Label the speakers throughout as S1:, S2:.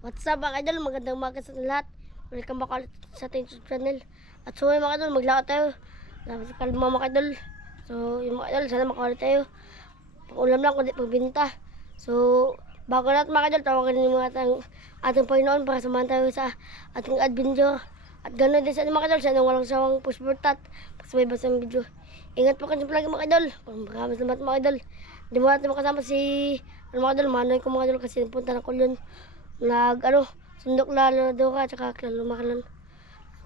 S1: What's up mga idol? Magandang umaga sa lahat. Welcome back ulit sa ating YouTube channel. At so mga idol, maglakad tayo. Dapat sa kalma mga idol. So yung mga idol, sana makawala tayo. Paulam lang, kundi pagbinta. So bago natin mga idol, tawagan niyo mga ating, ating Panginoon para samahan tayo sa ating adventure. At ganoon din sa mga idol, sana walang sawang push button Pasabay basta ng video. Ingat po kayo palagi mga idol. Maraming salamat mga idol. Hindi mo natin makasama si ano mga idol, manoy ko mga idol kasi punta na ko yun. Nag ano, sundok lalo daw ka, tsaka klalo makalon.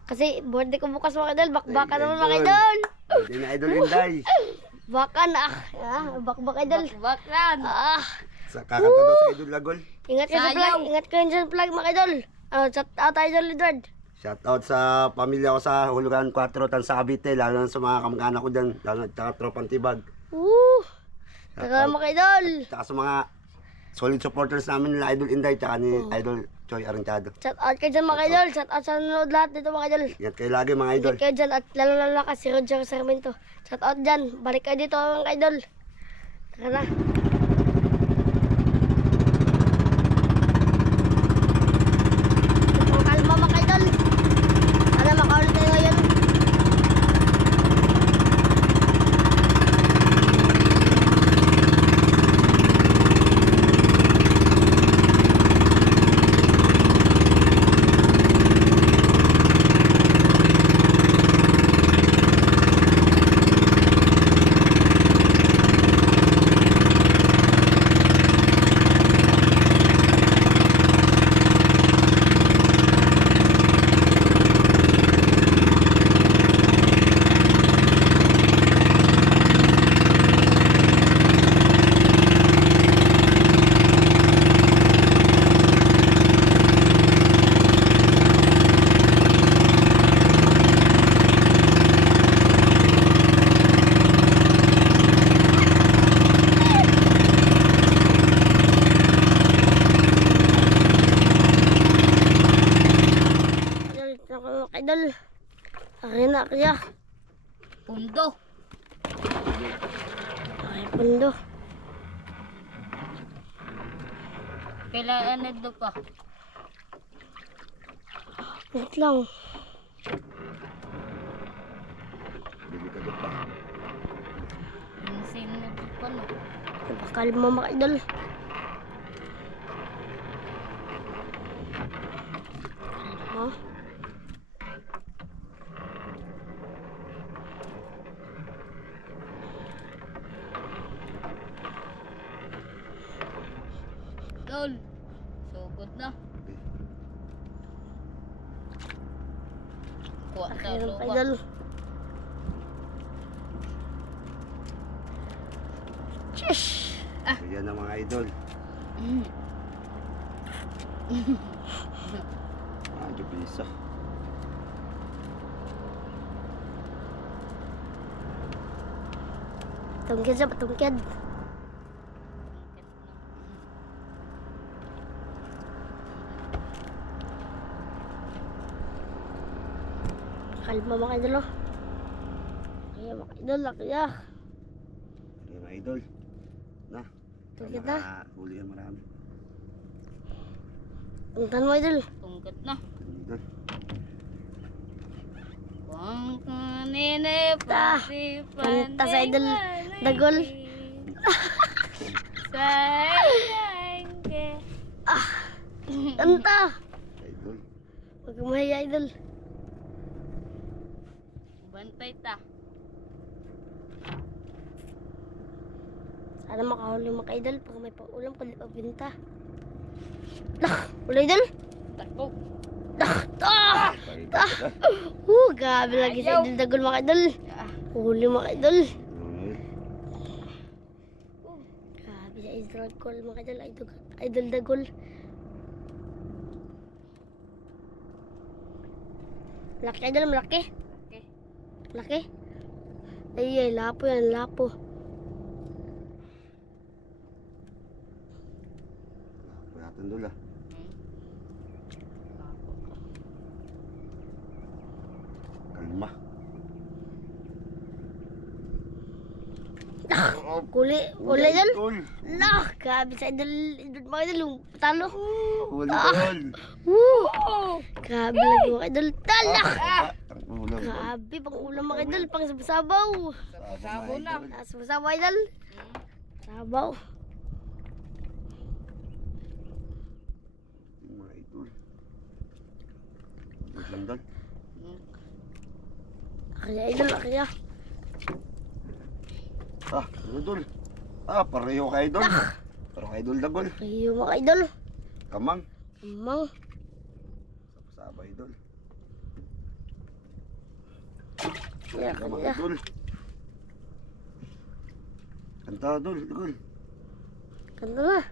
S1: Kasi birthday ko bukas mga idol, bakbaka naman mga idol.
S2: Hindi na idol Inday.
S1: Baka na, ah, bakbak idol.
S3: Baklan!
S1: Ah,
S2: Sa kakanta daw sa idol Lagol.
S1: ingat kayo sa vlog, ingat kayo sa vlog mga idol. Ah, chat out idol Edward.
S2: Shout out sa pamilya ko sa Hulugan 4 tan sa Cavite, lalo na sa mga kamag-anak ko dyan, lalo na sa tropang tibag.
S1: Woo!
S2: Shout out.
S1: mga idol.
S2: Tsaka sa mga solid supporters namin nila Idol Inday, tsaka ni Idol Choi Arantado.
S1: Chat out kayo dyan mga idol. Chat out sa nanonood lahat dito mga idol.
S2: Ingat kayo lagi mga idol.
S1: Ingat kayo dyan at lalo lalo kasi Roger Sarmiento. Shout out dyan. Balik kayo dito mga idol. Tara na. Ang kalma mga idol. Sana makaulit tayo ngayon. Idol, ito ako mga idol. Akin na kaya.
S3: Pundo!
S1: Ay, pundo.
S3: Kailangan na do pa.
S1: Wait lang.
S3: Minsin na do pa no.
S1: Kalma mga idol. Ha?
S3: Ba?
S1: idol. Shish!
S2: Ayan na mga idol.
S3: Mm.
S2: Ah, bisa.
S1: Tungkid sa patungkid. Kalma mga idol oh. Kaya mga idol, kaya.
S2: Ayan mga idol. Na.
S1: Tungkid na.
S2: Huli yan marami.
S1: Tungtan mo idol.
S3: Tungkat na.
S2: Idol.
S3: Pang kanine
S1: Ta.
S3: pati
S1: Kanta sa idol. Dagol.
S3: Sayang ke.
S1: Kanta!
S2: Idol.
S1: Huwag kang mahiya idol.
S3: Bantay ta.
S1: Sana makahuli mga idol pag may paulam kundi pagbinta. Dah! Wala idol!
S3: Takbo.
S1: Dah! Ah! Ah! Uh, grabe lagi sa idol dagol mga idol.
S3: Ah.
S1: Huli mga idol.
S2: Ay,
S1: Grabe sa idol dagol mga idol. Idol, idol dagol. Laki idol, malaki. Laki. Ay, ay, lapo yan, lapo.
S2: Puyatan dula. Kalma.
S1: Kuli, kuli idol.
S2: Idol.
S1: Lah, grabe sa idol. Idol mga idol, yung talo.
S2: Huli idol.
S1: Woo! Grabe lagi mga idol. Talak! Grabe, pang ulam mga idol, pang sabaw.
S3: Sabo na.
S1: Ah, Sabaw idol. Sabaw.
S2: Mga idol. Lang doon.
S1: Kaya idol, kaya.
S2: Ah, idol. Ah, pareho ka idol. Pero ka idol dagol.
S1: Kaya mga idol.
S2: Kamang.
S1: Amang.
S2: Saba idol.
S1: Kaya, kaya.
S2: idol. Kanta idol, idol.
S1: Kanta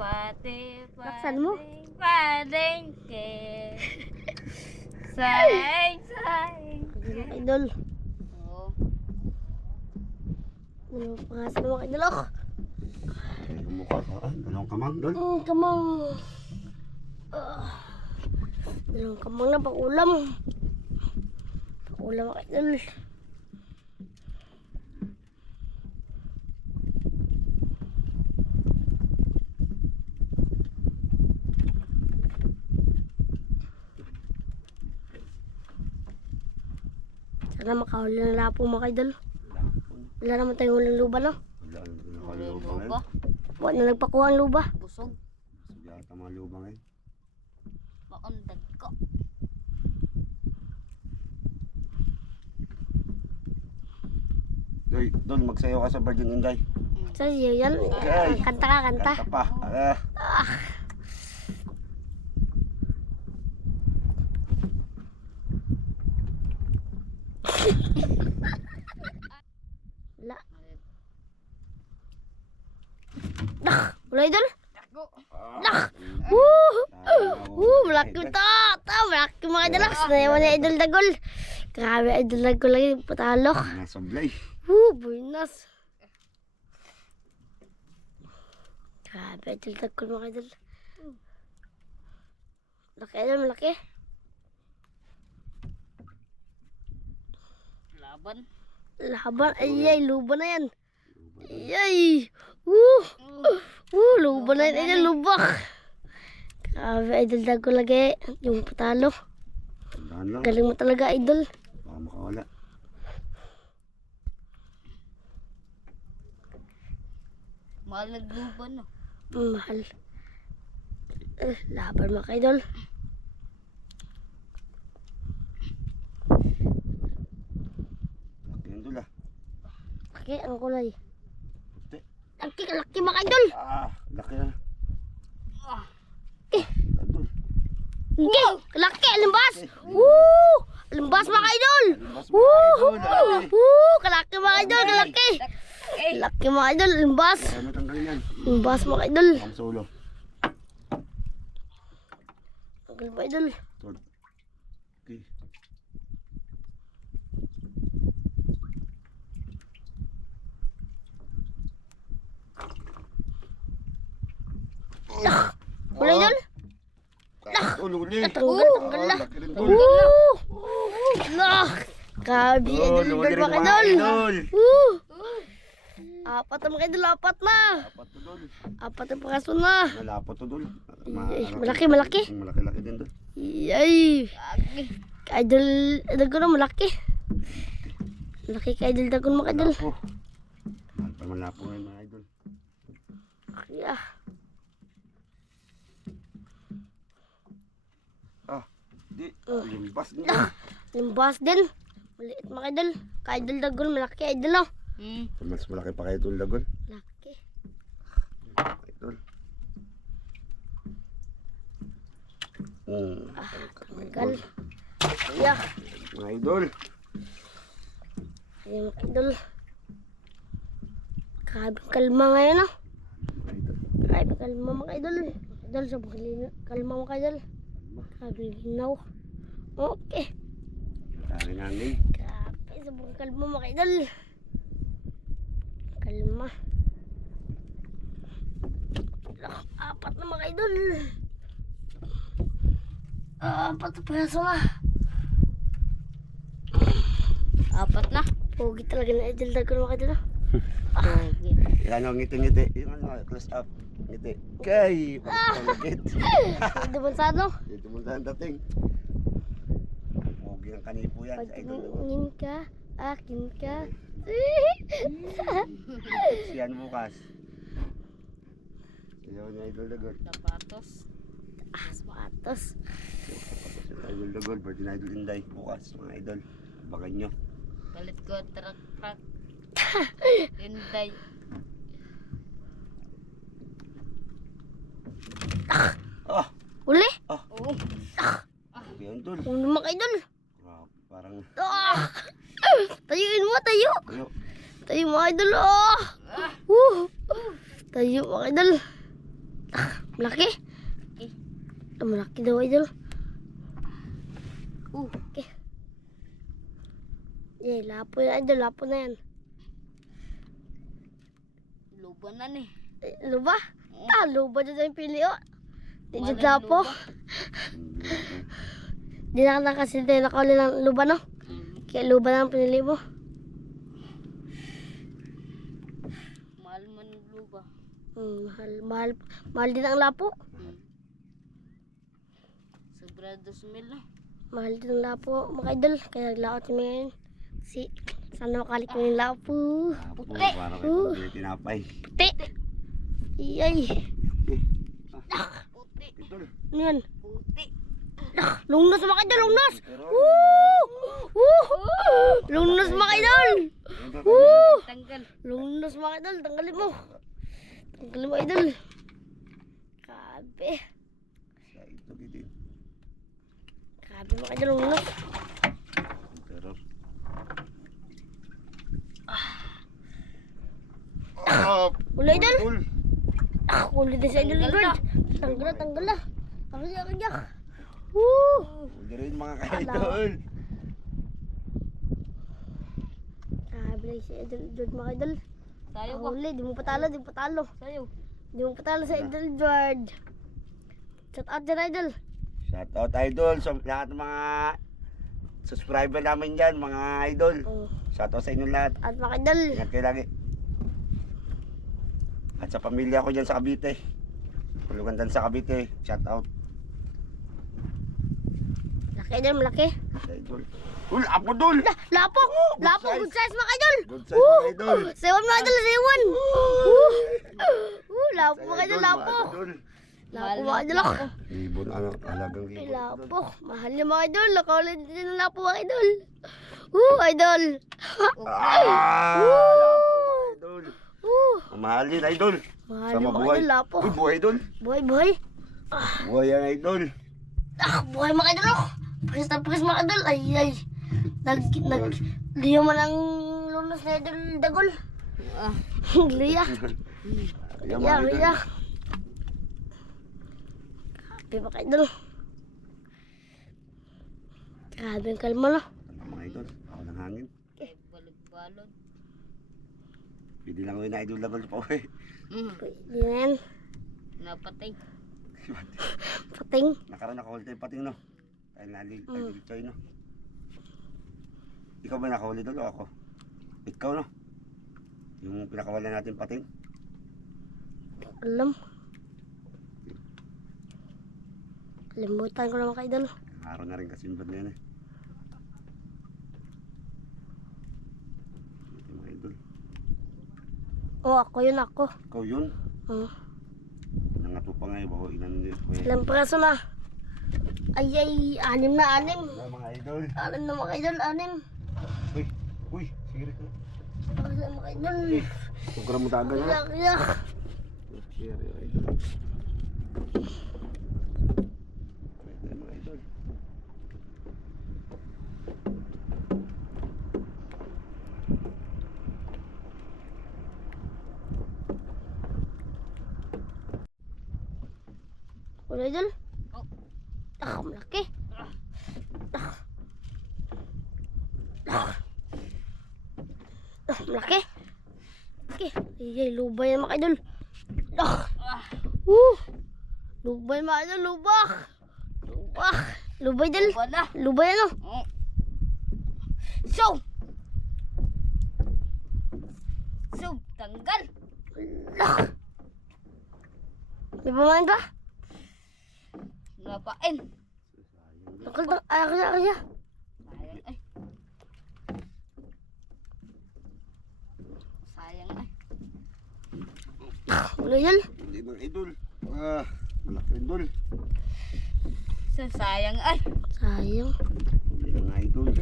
S3: pati,
S1: Laksan mo.
S3: pating, ke. Sayang, sayang.
S1: Kaya mga idol.
S3: Oh,
S1: Ano pangasan mga idol ako?
S2: Ay, kumukha ka. Dalawang kamang doon.
S1: Mm, kamang. Ah. Dalawang kamang na pang ulam. Ulam mga idol. Sana makahuli ng lapo mga idol. Wala naman tayong huling luba no?
S2: Wala na
S3: ulo
S2: nakalubang
S3: ba?
S2: ngayon.
S1: Wala na nagpakuha ang luba.
S3: Busog.
S2: Yata mga lubang ngayon.
S3: Maundag ko.
S2: Doon magsayo ka sa Virgin Inday.
S1: Sa iyo yan.
S2: Okay.
S1: Kanta ka, kanta.
S2: Kanta pa. Ah,
S1: Wala. Dah! Wala idol? Dah! Woo! Woo! Malaki ta! Ta! Malaki mga idol. Sinayawan na idol dagol. Grabe idol dagol lagi. Patalo.
S2: Nasablay.
S1: Grabe idol dagol mga idol. Malaki idol, malaki.
S3: Laban.
S1: Laban. Ay, ay, luba na yan. Ay, ay. Woo! Woo! Luba na yan. Idol, lubak. Grabe idol dagol lagi. Yung patalo. Galing mo talaga idol.
S2: Baka makawala.
S3: Mahal nagluban no.
S1: Mm, Mahal. Eh, laban mga idol.
S2: Laki yun doon ah.
S1: Laki ang kulay.
S2: Puti.
S1: Laki, laki mga idol.
S2: Ah, laki na.
S3: Ah.
S2: Doon.
S1: Laki, laki, limbas. Woo! Limbas mga idol.
S2: Mas
S1: Woo!
S2: mga idol. laki.
S1: Woo! Kalaki mga idol, kalaki.
S3: Eh,
S1: Laki mga idol,
S2: yan?
S1: Limbas mga idol.
S2: Ang solo.
S1: Mga idol.
S2: Okay.
S1: Kulay idol.
S2: Ulo uli.
S1: Tanggal, tanggal na.
S2: Laki rin doon.
S1: Woo! Lah! Grabe,
S2: Oh,
S1: idol, idol mga
S2: mga
S1: idol.
S2: idol.
S1: Woo! Apat na mga idol, apat na.
S2: Apat to.
S1: Apat na pakaso na.
S2: Nalapot to doon.
S1: Ay, malaki, malaki.
S2: Malaki-laki din doon.
S1: Yay! Idol, idol ko na malaki. Malaki ka idol dagon mga idol.
S2: Lapo. Mahal pa malapo ngayon mga idol.
S1: Kaya,
S2: Ah, di.
S1: Oh.
S2: Limbas din.
S1: limbas din. Maliit mga idol. Ka idol dagon, malaki idol oh.
S3: Hmm.
S2: Mas malaki pa kayo doon lagon.
S1: Malaki.
S2: Idol. Hmm.
S1: Tanggal. Kaya,
S2: Mga idol.
S1: kaya mga idol. Grabe kalma ngayon oh.
S2: Mga idol.
S1: Grabe kalma mga idol. Idol, sobrang kalma mga idol. Grabe linaw. Okay.
S2: Kaya nangin.
S1: Grabe, sobrang kalma mga idol. Kalma. Ah, Apat na mga idol. Ah, Apat na piraso na.
S3: Apat na.
S1: Pogi talaga na idol dagon mga idol. ah.
S3: Pogi.
S2: Yan ang ngiti-ngiti. Yung ano, close up. Ngiti. Kay! Pagpalagit.
S1: Hindi ba sa ano?
S2: Saan dating. Ng kanipo yan.
S1: Pag tingin ka, akin ka.
S2: Yan bukas. Ayaw niya idol dagol.
S3: Tapatos.
S1: ah, sapatos.
S2: Sa idol dagol. Birthday na idol inday. Bukas mga idol. Bagan nyo.
S3: Galit ko truck truck. Inday.
S2: Ah!
S1: Uli!
S3: Oh.
S2: Yan dol.
S1: Ano mga idol?
S2: Ah, Parang
S1: Ah! Tayuin mo, tayo!
S2: ayo.
S1: Tayo mga idol, oh! Woo! Tayo mga idol. Ah, malaki.
S3: Eh.
S1: Ah, malaki daw idol.
S3: Uh.
S1: Okay. Eh, lapo na idol, lapo na yan.
S3: Lubanan eh.
S1: Eh, luba? Ah, luba dyan yung pili, oh. Di dyan lapo.
S3: luba.
S1: Di na ka kasi tayo nakauli ng luba, no? Kaya luba na ang pinili mo.
S3: Mahal man yung luba.
S1: Hmm, mahal, mahal, mahal din ang lapo.
S3: Mm. Sobra dos mil na.
S1: Mahal din ang lapo, mga idol. Kaya naglaot kami ngayon. Si, sana makalik mo yung lapo.
S2: Apo,
S3: Puti.
S1: Uh.
S2: tinapay.
S1: Puti! Iyay!
S3: Puti.
S1: Ano yan?
S3: Puti.
S1: Ah, Lungnos mga idol, lungnos! Woo! Woo! Lungnos mga idol! Woo!
S3: Tanggal.
S1: Lungnos mga idol, tanggalin mo. Tanggalin mo idol. Grabe. Grabe mga idol, lungnos.
S2: Ah!
S1: Uli idol! Ah, uli din sa idol
S3: na.
S1: Tanggal na, tanggal na. Kaya, kaya. Woo!
S2: Rin mga ka-idol.
S1: Grabe lang si idol, George mga idol.
S3: Sayo ba?
S1: Huli, di mo patalo, di mo patalo.
S3: Sayo.
S1: Di mo patalo sa idol, George. Shout out dyan, idol.
S2: Shout out idol sa lahat ng mga subscriber namin dyan, mga idol.
S1: Oh,
S2: Shout out sa inyo lahat.
S1: at mga idol.
S2: Ingat kayo lagi. At sa pamilya ko dyan sa Cavite. Pulugan dan sa Cavite. Shout out.
S1: Laki idol, malaki.
S2: Sa idol. Ul, apo dul!
S1: La, lapo!
S2: good
S1: lapo,
S2: size.
S1: good size mga idol!
S2: Good size mga idol.
S1: Sewan mga idol, sewan! Woo! Woo, lapo mga idol, lapo! Lapo mga idol ako.
S2: Libon, ano, alagang
S1: Ay,
S2: libon.
S1: lapo. Mahal yung mga idol. Nakaulit din ng lapo mga idol. Woo, idol!
S2: Ah, lapo idol. Ang mahal din, idol.
S1: Mahal
S2: Sama buhay.
S1: idol, lapo.
S2: Uy, buhay idol.
S1: Buhay, buhay.
S2: Buhay yan, idol.
S1: Ah, buhay mga idol ako. Pakis na pakis mga idol. Ay, ay. Nag, nag, liyo man ang lunas na idol dagol.
S3: Ah.
S1: Liya. Liya,
S2: mga idol.
S1: liya. Grabe mga idol. Grabe ang kalma na.
S2: Mga idol, ako ng hangin.
S3: Balog-balog.
S2: Pwede lang ko na idol level pa uwi.
S3: Mm.
S1: Pwede na yan.
S3: Napatay.
S1: Pating.
S2: Nakaroon nakahuli tayo pating no. Ay nali,
S1: Mm.
S2: ay Choy no. Ikaw ba nakahuli doon o ako? Ikaw no. Yung pinakawala natin pating.
S1: Alam. Limutan ko na mga idol.
S2: Araw na rin kasi yung bad na yan eh. Ito mga idol.
S1: Oh, ako yun ako.
S2: Ikaw yun.
S1: Oh.
S2: Nangato pa nga eh. Bago inan niyo. Kuya.
S1: Ilang praso na? Ay, ay, anim na, anim.
S2: Wala, mga idol.
S1: Anim na mga idol, anim.
S2: Uy, uy. Sigaret na.
S1: Anim na mga idol.
S2: Dagan ha.
S1: Iyak, iyak.
S2: Share yung idol. Mga idol.
S1: Wala idol.
S3: Oh.
S1: Ah, malaki. Ah. Ah. Ah, malaki. Malaki. Ay, ay, lubay yan mga idol. Ah.
S3: Ah.
S1: Woo! Lubay mga idol, lubak. Lubak. Lubay.
S3: Wala.
S1: Lubay ano?
S3: Oh.
S1: So!
S3: Sub, tanggal.
S1: Lah! May pamain ba?
S3: Napain.
S1: Nakal na. Ay, ako siya, ako siya.
S3: Sayang ay. Sayang ay.
S1: Wala yan.
S2: Hindi mga idol. Ah, malaki idol.
S3: Sa sayang ay.
S1: Sayang.
S2: Hindi mga idol.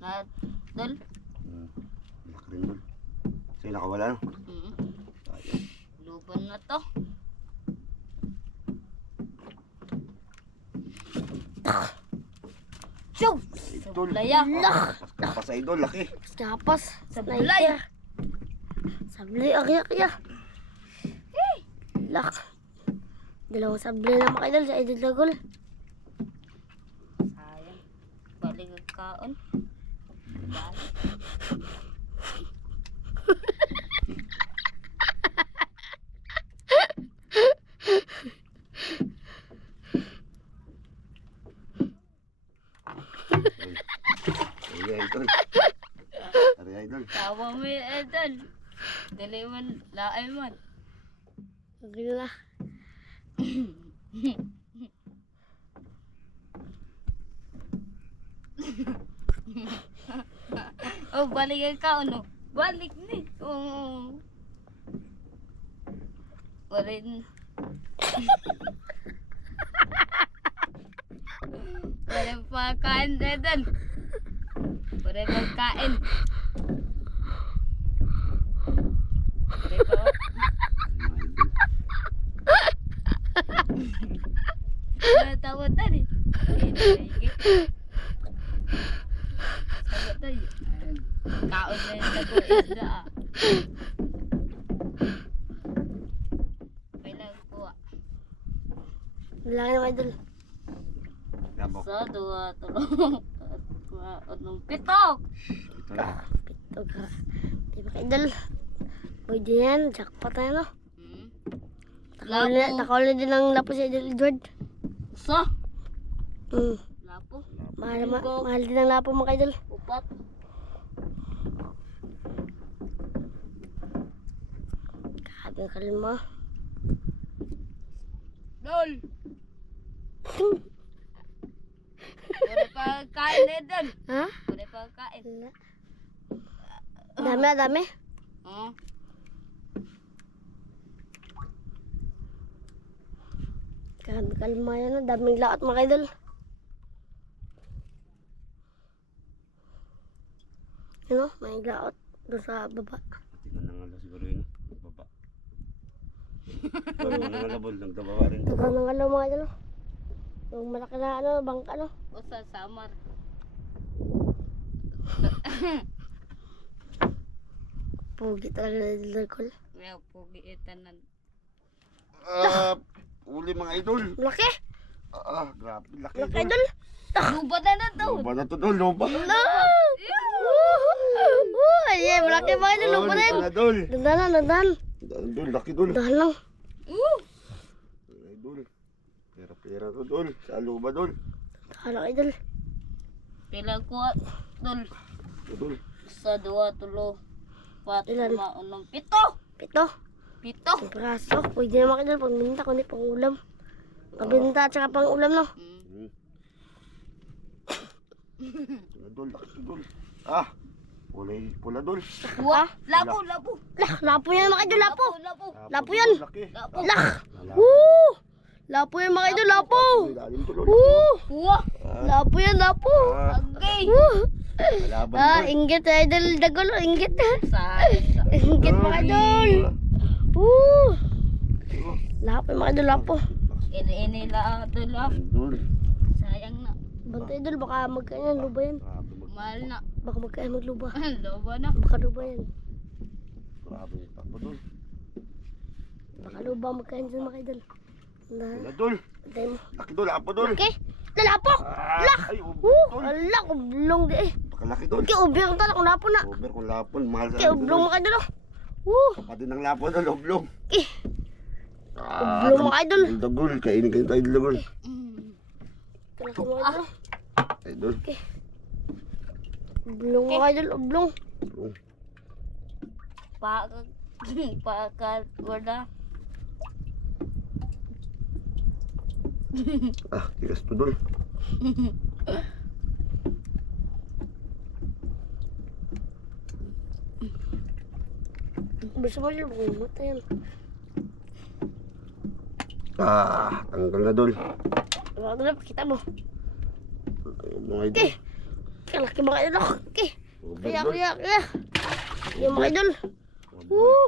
S3: Na, dol.
S2: Hmm. Malaki rin dol. Sa'yo nakawala no?
S3: Mm.
S2: Sayang.
S3: Luban na to. Sub!
S2: Idol.
S3: Laya.
S2: Pas pa sa idol, laki.
S1: Kapas.
S3: Sablay.
S1: Sablay, akya, akya. Lak. Dalawang sablay na mga idol sa idol dagol.
S3: Sayang. Balik ang kaon. Balik.
S2: Ay, idol. Ari, idol.
S3: Tawa mo idol. Dali man, laay man.
S1: Okay na.
S3: Oh, balik ang kaon, no? Balik ni. Oh. Warin. Warin pa kain, idol. Warin pa kain. Warin pa. Wala tawa tadi. Kaon na yung lago isda ah. May nagkuha.
S1: Wala na mga idol.
S2: Gabok.
S3: Sa dua, tulong. Anong pito?
S2: Ito na.
S1: Pito ka. Di ba ka idol? Pwede yan. Jackpot na no?
S3: Hmm?
S1: Nakawala,
S3: Lapo.
S1: nakawala din ang lapo idol Edward.
S3: Sa?
S1: Hmm.
S3: Lapo.
S1: Mahal, ma mahal din ang lapo mga idol.
S3: Upat.
S1: Grabe kalma.
S3: Dol. Pwede pa kain na doon.
S1: Ha?
S3: Pwede pa kain.
S1: Dami, ah, dami. Grabe kalma yan. ah. Daming laot mga idol. Ano? May laot doon sa baba.
S2: Tingnan na nga lang siguro yun. Baba. Pero nga labol, nagdababa rin.
S1: Ito ng ano mga idol. oh. Yung malaki na ano, bangka no.
S3: O sa samar.
S1: Pugi talaga na idol ko.
S3: Pugi itanan.
S2: Ah, uli mga idol.
S1: Malaki!
S2: Ah, grabe, laki
S1: Malaki
S2: idol.
S1: idol!
S3: Luba na na to.
S2: Loba na to dol, loba.
S1: No! Woo! Ay, malaki mga idol. Lupa na yun.
S2: Loba na dol. Laki dol.
S1: Dandan lang.
S3: Uh.
S2: Ay, dol. Pera-pera to dol. Sa luba dol.
S1: Dandan idol.
S3: Pila ko dol.
S2: Dol.
S3: Sa dua tulo. Pat lima unong pito.
S1: Pito.
S3: Pito.
S1: Ang praso. Pwede na mga idol. Pag minta, kundi pang ulam. Pabinta at saka pang ulam no.
S2: Dol, laki dol. Ah, pula, pula dol.
S3: Wah, lapo, lapo.
S1: Lah, lapo yan mga idol. Lapo.
S3: Lapo.
S1: Lapo yan.
S2: Laki.
S3: Lapo.
S1: Lah. Woo! Lapo yan mga idol. Lapo.
S2: Ilalim to.
S1: Woo!
S3: Wah,
S1: Lapo yan. Lapo.
S2: Ah,
S3: agay.
S1: Woo!
S2: Kalaban
S1: Ah,
S2: dol.
S1: inggit idol. Dagol. Inggit.
S3: Sa, sa.
S1: Inggit mga idol. Woo! Lapo yung mga idol. Lapo.
S3: Ini-ini lang dol ah. Sayang na.
S1: Bantay idol. Baka magkain yan. Luba yan.
S3: Mahal na.
S1: Baka magkain magluba.
S3: Loba na.
S1: Baka luba yan.
S2: Grabe takbo dol.
S1: Baka luba magkain dyan mga idol. Na,
S2: Wala dol.
S1: bantay mo.
S2: Laki dol, apo dol.
S1: Okay. Lalapo.
S2: Ah, ay, ubi
S1: Woo!
S2: dol.
S1: Ala, kublong di eh.
S2: Pakalaki dol.
S1: Kaya ubi ang tala kung lapo na.
S2: Kung lapon, mahal sa
S1: Kaya
S2: ano,
S1: ublong mga idol. oh. Woo!
S2: Kapatid ng lapon dol, oblong.
S1: Eh,
S2: Ah,
S1: Ublong mga idol.
S2: Dol, dagol, kainin kayo tayo dagol.
S1: Kalaki mga idol.
S2: Idol.
S1: Oblong mga idol, oblong.
S2: Oh,
S3: Pa Pakat wala.
S2: Ah, tigas to dol.
S1: Bisa mo idol, bumata yan.
S2: Ah, tanggal na dol.
S1: Mga idol, pakita mo.
S2: Mga idol.
S1: Okay. Kalaki mga idol. Okay. Kaya, kaya, kaya. Yung mga idol. Woo!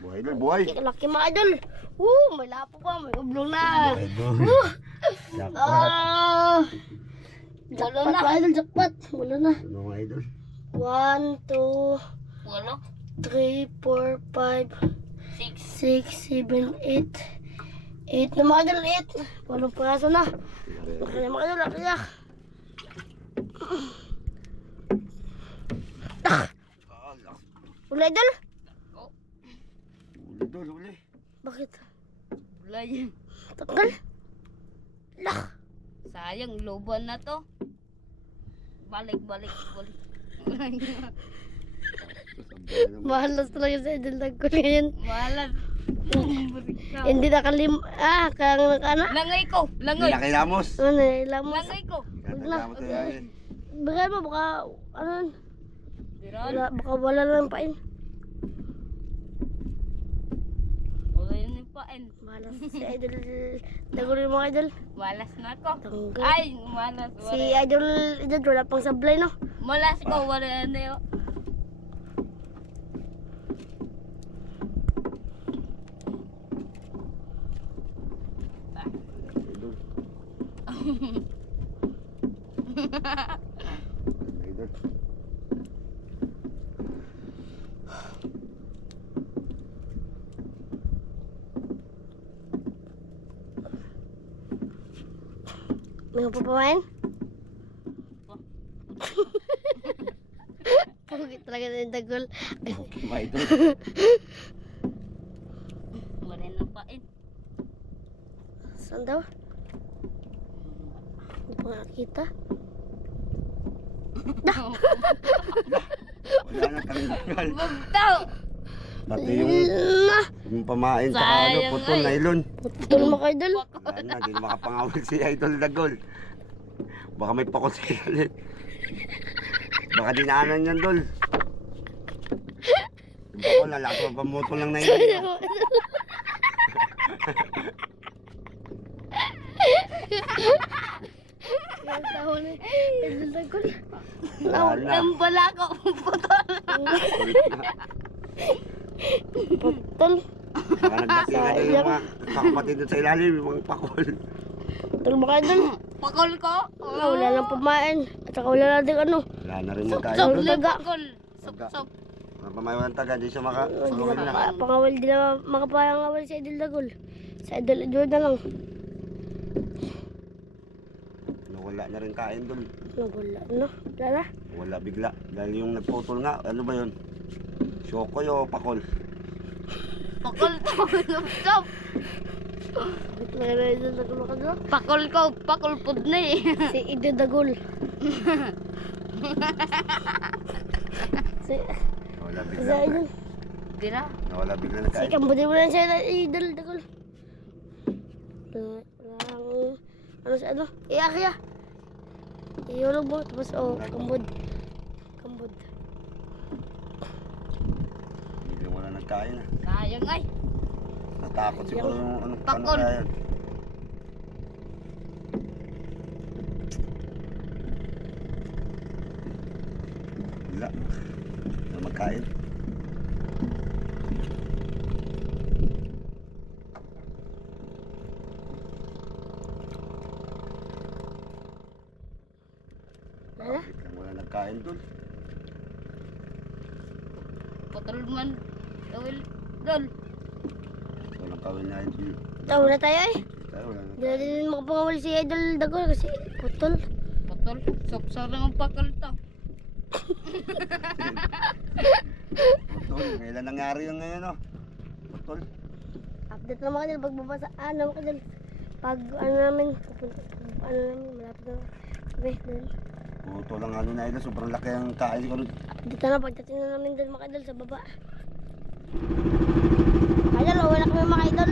S2: Buhay dol, buhay.
S1: Okay, kalaki mga idol. Woo! May lapo pa, may oblong na.
S2: Idol.
S1: Woo!
S2: Jackpot.
S1: Ah! Jackpot
S3: na.
S1: mga idol, jackpot. Wala na.
S2: Ano mga idol?
S1: One, two,
S3: Wala.
S1: Three, four, five,
S3: Six.
S1: six, seven, eight. Eight na mga idol, eight. Walong piraso na. Kaya mga idol, kaya. Ah! Wala idol?
S2: Uli dol, uli.
S1: Bakit?
S3: Wala yan.
S1: Tanggal? Lah!
S3: Sayang, luban na to. Balik, balik, balik.
S1: Mahalas talaga sa idol ng ngayon.
S3: Malas. Ka.
S1: Hindi nakalim... Ah, kaya nakana.
S3: Langay ko, langay.
S2: Nakilamos.
S1: Ano, ilam mo.
S3: Langay ko.
S2: Nakilamos na.
S1: Baka mo, baka... Ano? Wala, baka wala lang pain.
S3: Wala yun yung pain.
S1: Mahalas si idol. Yung mga idol.
S3: Malas na ko.
S1: Tanggal.
S3: Ay, malas.
S1: Si idol, idol, wala pang sablay, no?
S3: Malas ko, wala na yun.
S2: Idol. Idol.
S1: May pa pamain? Pugit talaga na yung dagol.
S2: Mga idol.
S3: Wala na pain.
S1: Saan daw? Hindi pa nga nakita.
S2: Wala na tanggal.
S3: Bugtaw!
S2: Pati yung, yung pamain sa ano,
S3: Sayang
S2: putol
S3: ay.
S2: na ilon.
S1: Putol mo kay idol.
S2: Na, di na makapangawal si Idol Dagol. Baka may pakot sa ilalim. Baka dinaanan yan, Dol. Yung pakot, lalaki pa pamutol lang na yun.
S1: Yung taho na idol dagol.
S2: Wala na.
S3: Ang bala ko, putol.
S1: Putol.
S2: Baka nagdatingan na yung mga kakapatid doon sa ilalim, yung mga pakol.
S1: Putol mo kay idol.
S3: Pakol ko.
S1: Ah, wala lang pamain. At saka wala lang din ano.
S2: Wala na rin magkain.
S3: li,
S1: taga.
S3: pakol.
S2: Taga.
S3: sup.
S2: Mga pamayawan taga, di siya maka...
S1: Hindi na
S2: na.
S1: maka- pangawal, di na makapangawal si idol dagol. Sa idol Jordan lang.
S2: Nawala na rin kain doon.
S1: Wala, no? Wala na.
S2: Wala bigla. Dahil yung nagputol nga, ano ba yun? Shokoy o pakol?
S3: Pakol to.
S1: Lang na idol dagol makagawa?
S3: Pakol ko, pakol pud na eh.
S1: Si idol dagol. si,
S2: Nawala
S1: si
S2: bigla.
S1: idol.
S3: Di na.
S2: Nawala bigla na
S1: Si
S2: kain.
S1: Cambodia mo lang siya na idol dagol. Uh, ano si ano? Iyak ya. Iyulog mo tapos oh. Kambod.
S2: Nagkain ah.
S3: Sayang ay.
S2: Natakot siguro yung ano, ano
S3: Pakol.
S2: kaya yan. Wala. Na magkain.
S1: Wala.
S2: Wala nagkain dun.
S3: Pakol Dawil. Dol.
S2: Walang kawin na yun.
S1: Tawa na tayo eh.
S2: Tayo wala
S1: Hindi na din makapangawal si idol dagol kasi putol.
S3: Pakol. Sup, sup lang ang pakol to.
S2: Putol. Kailan nangyari yung ngayon oh? Putol.
S1: Update naman kanil pagbabasa ano kanil pag ano namin pupunta ano namin, malapit na kami doon.
S2: Puto lang ano na idol, sobrang laki ang kain ko.
S1: Dito na, pagdating na namin doon idol sa baba. Idol, na kami mga idol.